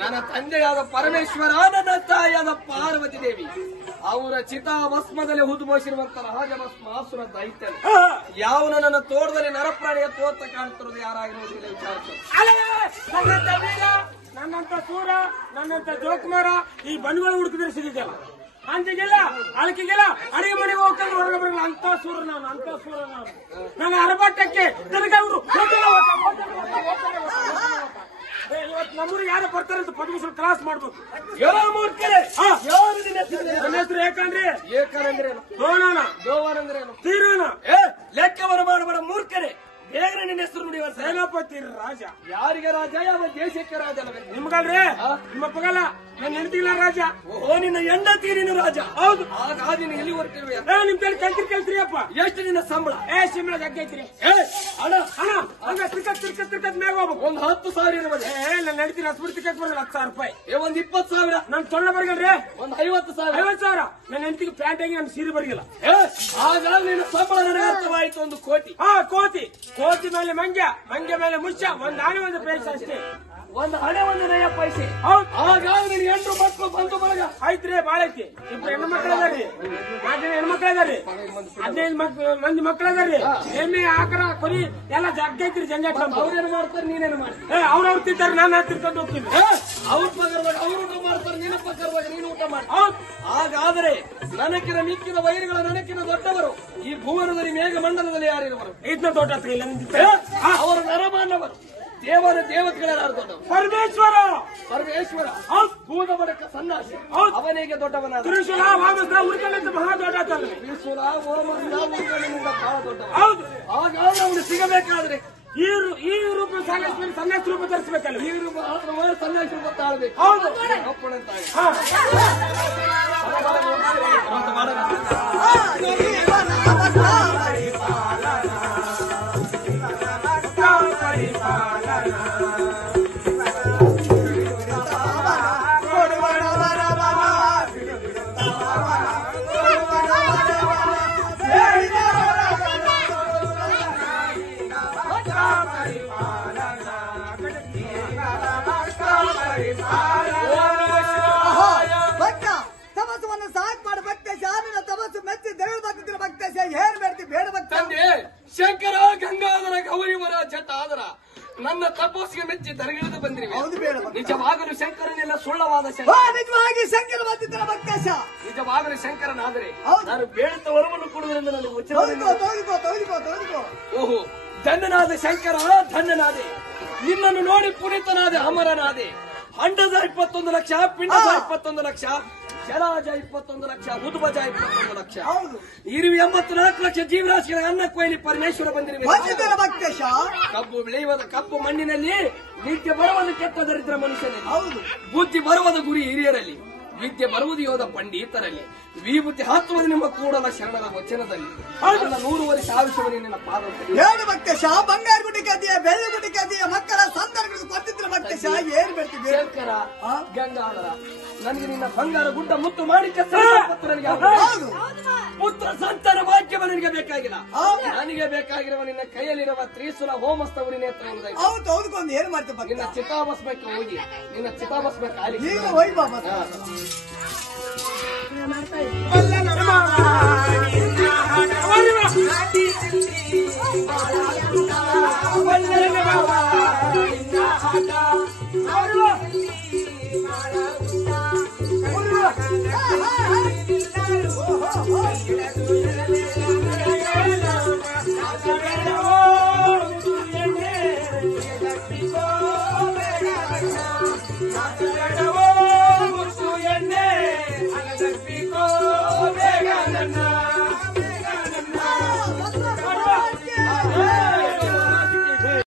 ನನ್ನ ತಂದೆಯಾದ ಪರಮೇಶ್ವರ, ನನ್ನ ತಾಯಿಯಾದ ಪಾರ್ವತಿ ದೇವಿ, ಅವರ ಚಿತಾಭಸ್ಮದಲ್ಲಿ ಹುದುಮೋಸಿರುವಂತಹ ರಾಜಭಸ್ಮಾಸುರ ದೈತ್ಯ ಯಾವನ ನನ್ನ ತೋಟದಲ್ಲಿ ನರಪ್ರಾಣಿಯ ತೋಟ ಕಾಣ್ತಿರೋದು ಯಾರಾಗಿರುವುದಿಲ್ಲ ವಿಚಾರಿಸ. ನನ್ನಂತ ಸೂರ, ನನ್ನಂತ ಜೋಕುಮಾರ ಈ ಬನ್ನುಗಳು ಹುಡುಕಿದ್ರೆ ಸಿಗಿದಲ್ಲ, ಅಂತಿಗೆಲ್ಲ ಅಳಕಿಗೆಲ್ಲ ಅಡಿಗೆ ಮನೆಗೆ ಹೋಗ್ಕೊಂಡು ಹೊರಗೆ ಬರಲ್ಲ. ಅಂತ ಸೂರ ನಾನು, ಅಂತ ಸೂರ ನಾನು. ನನ್ನ ಅರಬಟ್ಟಕ್ಕೆ ನನಗವರು ಇವತ್ತು ನಮ್ಮೂರಿಗೆ ಯಾರು ಬರ್ತಾರೆ ಅಂತ ಪದ್ಮಶ್ರೀ ಕ್ರಾಸ್ ಮಾಡ್ಬೇಕು. ನನ್ನ ಹೆಸರು ಏಕಂದ್ರೆ ಗೋವಾನ, ಗೋವಾನಂದ್ರೇನು ತೀರೋಣ ಲೆಕ್ಕವನ್ನು ಮಾಡಬೇಡ ಮೂರ್ಖರೇ. ಬೇಗನೆ ನಿನ್ನ ಹೆಸರು ನುಡಿವ. ಸೇನಾಪತಿ ರಾಜ. ಯಾರಿಗೆ ರಾಜ? ಯಾವ ದೇಶಕ್ಕೆ ರಾಜ? ನಿಮ್ಗಲ್ರಿ, ನಿಮ್ಮಪ್ಪಗಲ್ಲ, ನನ್ನ ಹೆಂಡತಿಲ್ಲ ರಾಜ. ಓ, ನಿನ್ನ ಹೆಂಡತಿ ನೀನು ರಾಜ? ಹೌದು. ಆಗ ನೀನು ಎಲ್ಲಿ ಹೊರಟಿರುವೆ? ನಿಮ್ ಕೈ ಕಲ್ತ್ರಿ ಅಪ್ಪ. ಎಷ್ಟು ನಿನ್ನ ಸಂಬಳ? ಸಂಬಳ ಜಗ್ಗೈತ್ರಿ. ಹಣ ಹಣ ಹಂಗ ತಿರ್ಕತ್ ಮ್ಯಾಗ ಹೋಗ್ಬೇಕು. ಒಂದು 10,000 ಇರ್ಬೋದು. ನನ್ನ ಹೆಂಡತಿ ಹಸ್ಬಿಟ್ಟು ತಿಕ್ಕಕ್ ಬರಲ್ಲ. 10,000 ರೂಪಾಯಿ. ಒಂದು 20,000. ನನ್ ಸೊಳ್ಳೆ ಬರ್ಗಲ್ರಿ. ಒಂದು 50,000. 50,000. ನನ್ನ ಹೆಂಡತಿಗೆ ಪ್ಯಾಂಟ್ ಆಗಿ ನನ್ ಸೀರೆ ಬರಗಿಲ್ಲ. ಆಗ ನಿನ್ನ ಸಂಬಳ ನನಗೆ ಅರ್ಥವಾಯಿತು. ಒಂದು ಕೋಟಿ. ಕೋಟಿ ಮೇಲೆ ಮಂಗ್ಯ ಮೇಲೆ ಮುಚ್ಚ, ಒಂದ್ ಆನೆ ಒಂದು ಪೈಸೆ ಅಷ್ಟೇ. ಒಂದು ಹಣೆ ಒಂದು ನಯ ಪೈಸೆ. ಆಗ ನಿನ್ 8 ಮಕ್ಕಳು ಬಂದು ಬಳಗ ಆಯ್ತ್ರಿ. ಬಾಳ ಐತಿ. 2 ಹೆಣ್ಣು ಮಕ್ಕಳು ಅದಾರಿ, 4 ಜನ ಹೆಣ್ಣು ಮಕ್ಕಳು ಅದಾರಿ, 15 ಮಂದಿ ಮಕ್ಕಳು ಅದಾರಿ. ಎಮ್ಮೆ ಆಕರ ಕುರಿ ಎಲ್ಲ ಜಗ್ಗೈತ್ರಿ ಜಂಜಾಟ. ಅವ್ರೇನು ಮಾಡ್ತಾರೆ, ನೀನೇನು ಮಾಡ್ತೀವಿ? ಅವ್ರವ್ರು ತಿಂತಾರೆ, ನಾನು ತಿರ್ಕೊಂಡು ಹೋಗ್ತೀನಿ. ಅವ್ರ ಪಕ್ಕದಾಗ ಅವ್ರು ಊಟ ಮಾಡ್ತಾರೆ, ನಿನ್ನ ಪಕ್ಕದಾಗ ನೀನು ಊಟ ಮಾಡ್ತಾರೆ. ಹಾಗಾದ್ರೆ ನನಕಿನ ಮಿಕ್ಕಿದ ವೈರಿಗಳ ನನಕಿನ ದೊಡ್ಡವರು ಈ ಭುವನದಲ್ಲಿ ಮೇಘಮಂಡಲದಲ್ಲಿ ಯಾರಿರುವರು? ಇದನ್ನ ದೊಡ್ಡ ಹತ್ರ ಇಲ್ಲ. ಅವರು ನರಮಾನವರು, ದೇವತೆಗಳಾರ್ದವರು. ಪರಮೇಶ್ವರ ಭೂತ ಬಡಕ ಸನ್ನಾಸಿ, ಅವನಿಗೆ ದೊಡ್ಡವನಾದ. ತ್ರಿಶೂಲ ವಾಮಸ್ತ್ರ ಉಳಿದಂತ ಮಹಾ ದೊಡ್ಡ. ತ್ರಿಶೂಲ ಓಮಸ್ತ್ರ ಬಹಳ ದೊಡ್ಡವ. ಹಾಗಾದ್ರೆ ಅವನು ಸಿಗಬೇಕಾದ್ರೆ ಈ ರೂಪ ಸನ್ಯಾಸ ರೂಪ ಧರಿಸಬೇಕಲ್ಲ. ಈ ರೂಪ ಸನ್ಯಾಸ ರೂಪ ತಾಳ್ಬೇಕು. ಹೌದು. ಶಂಕರ ಗಂಗಾಧರ ಗೌರಿವರ ಜಟಾಧರ ನನ್ನ ತಪಸ್ಸಿಗೆ ಮೆಚ್ಚಿ ದರಗಿಳಿದು ಬಂದಿರುವೆ. ನಿಜವಾಗಲು ಶಂಕರನೆಲ್ಲ ಸುಳ್ಳವಾದ ನಿಜವಾಗಲು ಶಂಕರನಾದರೆ ನಾನು ಬೇಡದ ವರವನ್ನು ಕೊಡುವುದರಿಂದ ನನಗೆ ಓಹೋ, ಧನ್ಯನಾದ ಶಂಕರ, ಧನ್ಯನಾದೆ. ನಿನ್ನನ್ನು ನೋಡಿ ಪುನೀತನಾದೆ, ಅಮರನಾದೆ. ಅಂಡದ 21 ಲಕ್ಷ, ಪಿಂಡದ 21 ಲಕ್ಷ, ಜಲಾಜ 21 ಲಕ್ಷ, ಉದ್ಭಜ 21 ಲಕ್ಷ, ಇರುವೆ 84 ಲಕ್ಷ ಜೀವರಾಶಿಗಳ ಅನ್ನ ಕೊಯ್ಲಿ ಪರಮೇಶ್ವರ ಬಂದಿರುವೆ. ಕಬ್ಬು ಬೆಳೆಯುವ ಕಪ್ಪು ಮಣ್ಣಿನಲ್ಲಿ ನಿತ್ಯ ಬರುವುದು ಕೆಟ್ಟ ದರಿದ್ರ ಮನುಷ್ಯನಲ್ಲಿ, ಬುದ್ಧಿ ಬರುವುದು ಗುರಿ ಹಿರಿಯರಲ್ಲಿ, ವಿದ್ಯೆ ಬರುವುದು ಯೋಧ ಪಂಡಿತರಲ್ಲಿ, ವಿಭೂತಿ ಹಾಕುವುದು ನಿಮ್ಮ ಕೂಡಲ ಶರಣರ ವಚನದಲ್ಲಿ. 100 ವರ್ಷ ಆಯುಷ್ಯವನ್ನು ನಿನ್ನ ಪಾದ ಬಂಗಾರ ಗುಡಿ ಕದಿಯ, ಬೆಳ್ಳಿ ಗುಡಿ ಕದಿಯ, ಮಕ್ಕಳ ಸಂತಾನಗಳು ಕೊಟ್ಟಿದ್ರ ಭಕ್ತೇಶ. ಏನ್ ಬರ್ತೀವಿ ಶಂಕರ ಗಂಗಾಧರ, ನನಗೆ ನಿನ್ನ ಬಂಗಾರ ಗುಡ್ಡ ಮುತ್ತು ಮಾಡಿ ಪುತ್ರ ಸಂತಾನ ಭಾಗ್ಯವ ನನಗೆ ಬೇಕಾಗಿಲ್ಲ. ನನಗೆ ಬೇಕಾಗಿರುವ ನಿನ್ನ ಕೈಯಲ್ಲಿರುವ ತ್ರಿಶೂಲ ಹೋಮಸ್ತವು ನಿನ್ನ ಹತ್ರ ಹೌದು. ಏನ್ ಮಾಡ್ತೀವಿ? ನಿನ್ನ ಚಿತಾಭಸ್ಮಕ್ಕೆ ಹೋಗಿ ನಿನ್ನ ಚಿತಾಭಸ್ಮಕ್ಕೆ ಆಲಿ ಹೋಯ್ ಬಾಬಾ. ಬೇಗ